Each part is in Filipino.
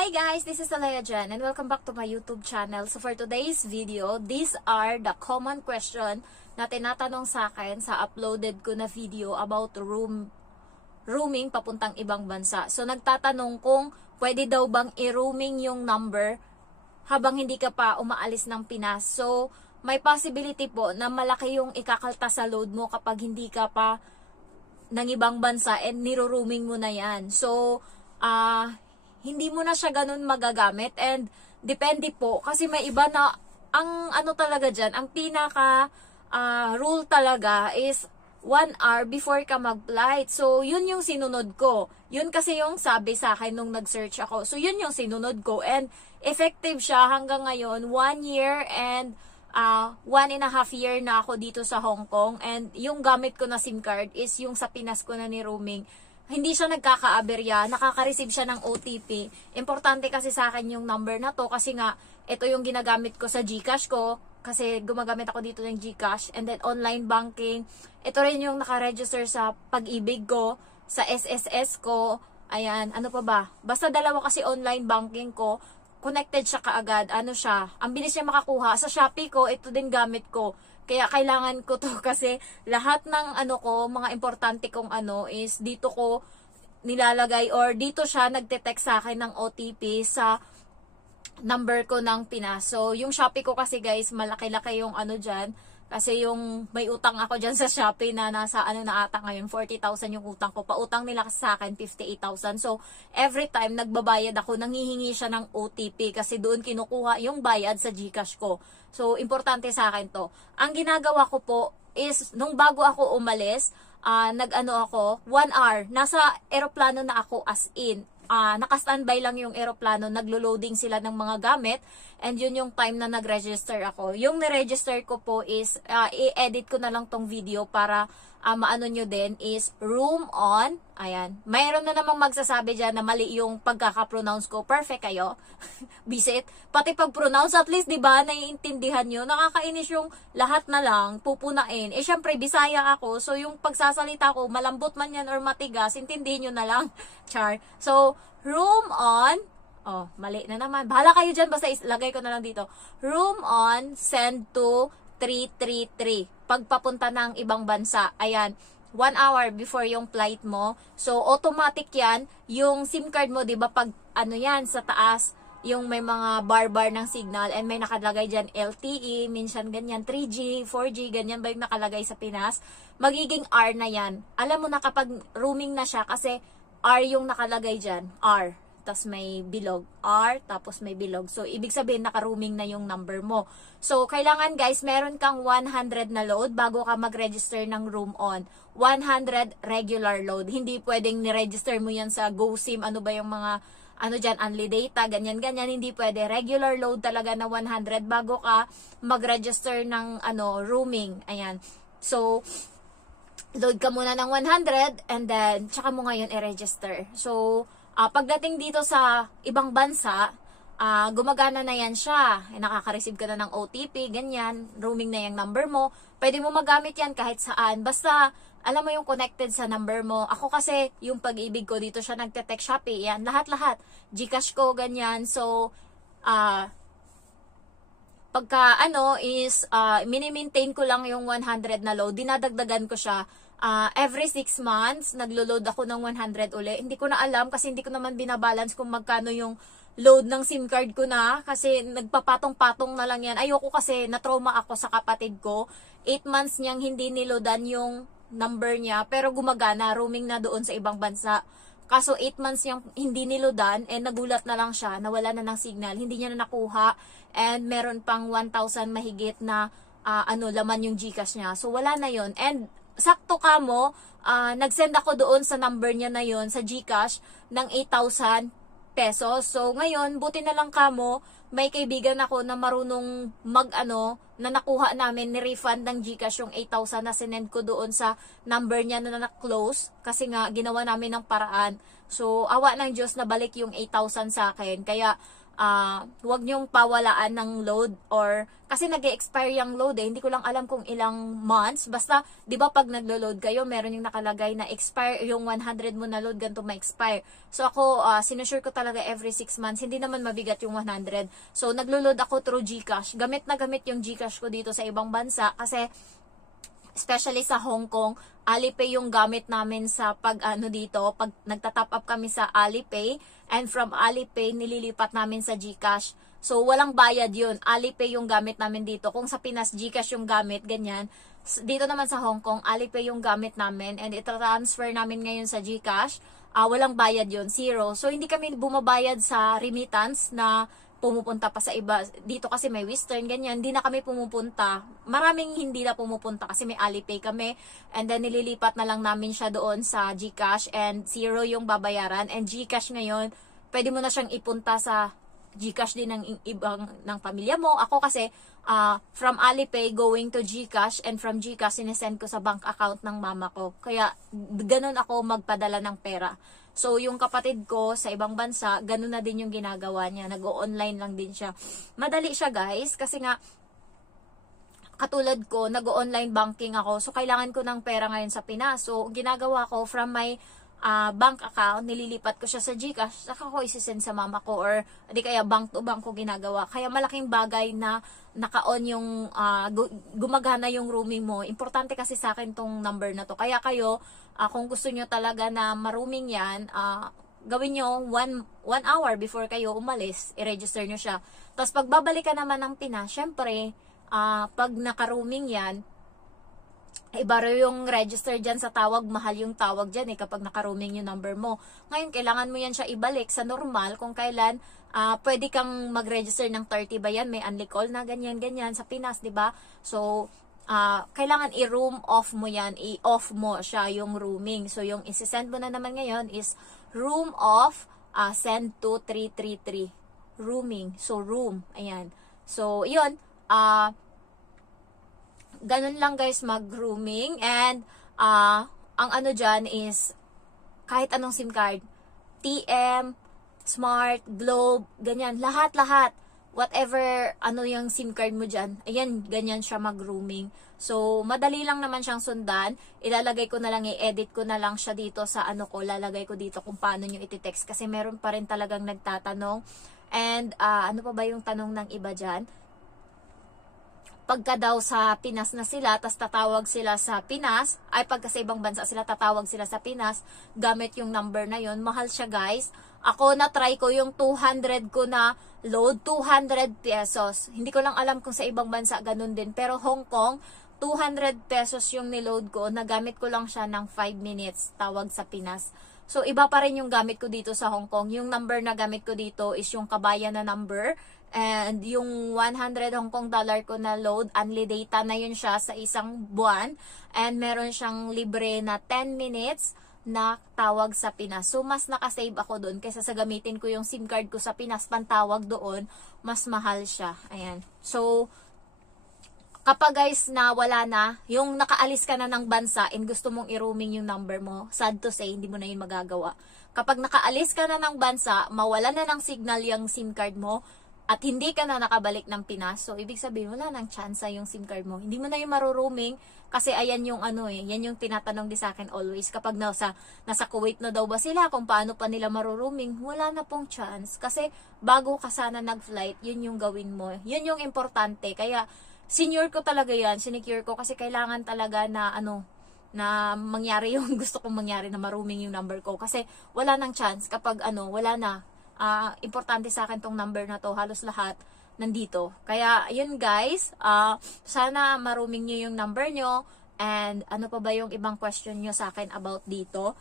Hi guys, this is Alea Jan and welcome back to my YouTube channel. So for today's video, these are the common question na tinatanong sa akin sa uploaded ko na video about rooming papuntang ibang bansa. So nagtatanong kung pwede daw bang i-rooming yung number habang hindi ka pa umaalis ng Pinas. So may possibility po na malaki yung ikakalta sa load mo kapag hindi ka pa ng ibang bansa and niro-rooming mo na yan. So hindi mo na siya ganun magagamit and depende po kasi may iba na ang ano talaga dyan, ang pinaka rule talaga is 1 hour before ka mag-flight. So yun yung sinunod ko. Yun kasi yung sabi sa akin nung nag-search ako. So yun yung sinunod ko and effective siya hanggang ngayon 1 year and 1.5 year na ako dito sa Hong Kong and yung gamit ko na SIM card is yung sa Pinas ko na ni roaming. Hindi siya nagkaka-aberya, nakaka-receive siya ng OTP. Importante kasi sa akin yung number na to kasi nga, ito yung ginagamit ko sa GCash ko kasi gumagamit ako dito ng GCash and then online banking. Ito rin yung naka-register sa Pag-ibig ko, sa SSS ko, ayan, ano pa ba? Basta dalawa kasi online banking ko, connected siya kaagad, ano siya, ang bilis niya makakuha. Sa Shopee ko, ito din gamit ko. Kaya kailangan ko to kasi lahat ng ano ko, mga importante kong ano is dito ko nilalagay or dito siya nagte-text sa akin ng OTP sa number ko ng Pinas. So yung Shopee ko kasi guys, malaki-laki yung ano dyan. Kasi yung may utang ako dyan sa Shopee na nasa ano na ata ngayon, 40,000 yung utang ko. Pautang nila sa akin, 58,000. So every time nagbabayad ako, nanghihingi siya ng OTP kasi doon kinukuha yung bayad sa GCash ko. So importante sa akin to. Ang ginagawa ko po is, nung bago ako umalis, nag-ano ako, 1 hour. Nasa eroplano na ako as in. Naka-standby lang yung eroplano, naglo-loading sila ng mga gamit and yun yung time na nag-register ako. Yung ni-register ko po is, i-edit ko na lang tong video para maano nyo din is room on. Ayan. Mayroon na namang magsasabi dyan na mali yung pagkaka-pronounce ko. Perfect kayo. Visit. Pati pag-pronounce, at least, diba, naiintindihan nyo. Nakakainis yung lahat na lang, pupunain. Eh, syempre, Bisaya ako. So, yung pagsasalita ko, malambot man yan or matigas, intindihin nyo na lang. Char. So, room on. Oh, mali na naman. Bahala kayo dyan. Basta lagay ko na lang dito. Room on, send to 333. Pagpapunta ng ibang bansa. Ayan. 1 hour before yung flight mo. So, automatic yan. Yung SIM card mo, diba, pag ano yan, sa taas, yung may mga bar-bar ng signal and may nakalagay dyan LTE, minsan ganyan, 3G, 4G, ganyan ba yung nakalagay sa Pinas? Magiging R na yan. Alam mo na kapag roaming na siya kasi R yung nakalagay dyan. R. Tapos may bilog. R, tapos may bilog. So, ibig sabihin, naka-roaming na yung number mo. So, kailangan guys, meron kang 100 na load bago ka mag-register ng room on. 100 regular load. Hindi pwedeng ni-register mo yan sa GoSIM. Ano ba yung mga, ano dyan, Unli Data, ganyan-ganyan. Hindi pwede. Regular load talaga na 100 bago ka mag-register ng, ano, roaming. Ayan. So, load ka muna ng 100 and then, tsaka mo ngayon i-register. So, pagdating dito sa ibang bansa, gumagana na yan siya. Nakaka-receive ka na ng OTP, ganyan, roaming na yung number mo. Pwede mo magamit yan kahit saan. Basta, alam mo yung connected sa number mo. Ako kasi, yung Pag-ibig ko, dito siya nagte-text Shopee. Yan, lahat-lahat. GCash ko, ganyan. So, pagka ano is, mini-maintain ko lang yung 100 na load. Dinadagdagan ko siya. Every 6 months, naglo-load ako ng 100 uli. Hindi ko na alam kasi hindi ko naman binabalance kung magkano yung load ng SIM card ko na. Kasi nagpapatong-patong na lang yan. Ayoko kasi na-trauma ako sa kapatid ko. 8 months niyang hindi niloadan yung number niya. Pero gumagana, roaming na doon sa ibang bansa. Kaso 8 months niyang hindi niloadan and nagulat na lang siya. Nawala na ng signal. Hindi niya na nakuha. And meron pang 1,000 mahigit na laman yung GCash niya. So wala na yon. And sakto ka mo, nag-send ako doon sa number niya na yon sa GCash ng 8,000 pesos. So, ngayon, buti na lang ka mo, may kaibigan ako na marunong na nakuha namin, ni-refund ng GCash yung 8,000 na sinend ko doon sa number niya na na-close kasi nga, ginawa namin ng paraan. So, awa ng Diyos na balik yung 8,000 sa akin. Kaya, huwag nyong pawalaan ng load or kasi nag-expire yung load hindi ko lang alam kung ilang months, basta 'di ba pag naglo-load kayo meron yung nakalagay na expire yung 100 mo na load ganito ma-expire. So ako sinusure ko talaga every 6 months, hindi naman mabigat yung 100. So naglo-load ako through GCash. Gamit na gamit yung GCash ko dito sa ibang bansa kasi especially sa Hong Kong, Alipay yung gamit namin sa pag dito, pag nagta-top up kami sa Alipay, and from Alipay nililipat namin sa GCash. So walang bayad yun. Alipay yung gamit namin dito. Kung sa Pinas GCash yung gamit, ganyan. Dito naman sa Hong Kong, Alipay yung gamit namin and i-transfer namin ngayon sa GCash. Walang bayad yun, zero. So hindi kami bumabayad sa remittance na pumupunta pa sa iba. Dito kasi may Western, ganyan. Hindi na kami pumupunta. Maraming hindi na pumupunta kasi may Alipay kami. And then nililipat na lang namin siya doon sa GCash and zero yung babayaran. And GCash ngayon, pwede mo na siyang ipunta sa GCash din ng ibang ng pamilya mo. Ako kasi from Alipay going to GCash and from GCash sinesend ko sa bank account ng mama ko. Kaya ganun ako magpadala ng pera. So yung kapatid ko sa ibang bansa, ganun na din yung ginagawa niya. Nag-o-online lang din siya. Madali siya guys kasi nga katulad ko, nag-o-online banking ako. So kailangan ko ng pera ngayon sa Pinas. So ginagawa ko from my bank account, nililipat ko siya sa GCash, saka ko isisend sa mama ko or di kaya bank to bank ko ginagawa. Kaya malaking bagay na naka-on yung gumagana yung roaming mo. Importante kasi sa akin tong number na to. Kaya kayo, kung gusto nyo talaga na ma-roaming yan, gawin nyo 1 hour before kayo umalis, i-register nyo siya. Tapos pag babalik ka naman ng Pinas, syempre, pag naka-roaming yan, iba yung register dyan sa tawag, mahal yung tawag dyan kapag naka-roaming yung number mo. Ngayon, kailangan mo yan siya ibalik sa normal kung kailan pwede kang mag-register ng 30 ba yan, may only call na ganyan sa Pinas, di ba? So, kailangan i-roam off mo yan, i-off mo siya yung roaming. So, yung isi-send mo na naman ngayon is roam off, send to 333. Roaming. So, room. Ayan. So, yun. Ganun lang guys mag-roaming and ang ano dyan is kahit anong SIM card, TM, Smart, Globe, ganyan, lahat, whatever ano yung SIM card mo dyan, ayan, ganyan siya mag-roaming. So, madali lang naman siyang sundan, ilalagay ko na lang, i-edit ko na lang siya dito sa ano ko, lalagay ko dito kung paano nyo iti-text kasi meron pa rin talagang nagtatanong and ano pa ba yung tanong ng iba dyan? Pagka daw sa Pinas na sila, tas tatawag sila sa Pinas, ay pagka sa ibang bansa sila, tatawag sila sa Pinas, gamit yung number na yon, mahal siya guys. Ako na-try ko yung 200 ko na load, 200 pesos. Hindi ko lang alam kung sa ibang bansa ganun din, pero Hong Kong, 200 pesos yung niload ko, nagamit ko lang siya ng 5 minutes, tawag sa Pinas. So, iba pa rin yung gamit ko dito sa Hong Kong. Yung number na gamit ko dito is yung kabayan na number. And yung 100 Hong Kong dollar ko na load, unli data na yun siya sa isang buwan. And meron siyang libre na 10 minutes na tawag sa Pinas. So, mas nakasave ako doon kaysa sa gamitin ko yung SIM card ko sa Pinas, pantawag doon, mas mahal siya. Ayan. So, kapag guys na wala na, yung nakaalis ka na ng bansa and gusto mong i-roaming yung number mo, sad to say, hindi mo na yun magagawa. Kapag nakaalis ka na ng bansa, mawala na ng signal yung SIM card mo, at hindi ka na nakabalik ng Pinas, so ibig sabihin wala nang chance yung SIM card mo. Hindi mo na yung maro-roaming kasi ayan yung ano yan yung tinatanong din sa akin always kapag nasa Kuwait na daw ba sila, kung paano pa nila maro-roaming, wala na pong chance kasi bago ka sana nag-flight, yun yung gawin mo. Yun yung importante. Kaya senior ko talaga yan, sinecure ko kasi kailangan talaga na na mangyari yung gusto kong mangyari na ma-roaming yung number ko kasi wala nang chance kapag wala na. Importante sa akin tong number na to, halos lahat nandito. Kaya, yun guys, sana ma-roaming nyo yung number nyo, and ano pa ba yung ibang question nyo sa akin about dito.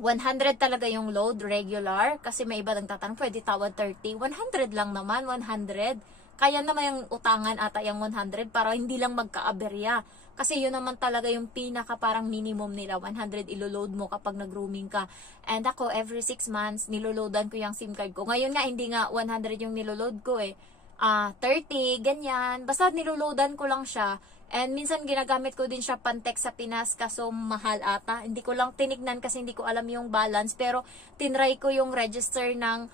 100 talaga yung load, regular, kasi may iba nang tatanong, pwede tawad 30, 100 lang naman, 100. Kaya naman yung utangan ata yung 100 para hindi lang magka-aberya. Kasi yun naman talaga yung pinaka parang minimum nila, 100 iloload mo kapag nag-roaming ka. And ako, every 6 months, niloloadan ko yung SIM card ko. Ngayon nga, hindi nga 100 yung niloload ko 30, ganyan. Basta niloloadan ko lang siya. And minsan ginagamit ko din siya pan-text sa Pinas kaso mahal ata. Hindi ko lang tinignan kasi hindi ko alam yung balance. Pero tinry ko yung register ng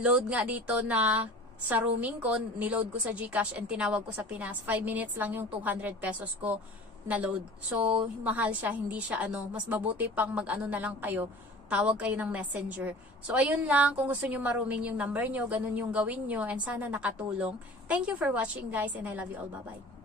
load nga dito na sa roaming ko, niload ko sa GCash and tinawag ko sa Pinas. 5 minutes lang yung 200 pesos ko na load. So, mahal siya, hindi siya mas mabuti pang mag-ano na lang kayo, tawag kayo ng messenger. So, ayun lang, kung gusto nyo ma-roaming yung number nyo, ganun yung gawin nyo, and sana nakatulong. Thank you for watching guys, and I love you all. Bye-bye.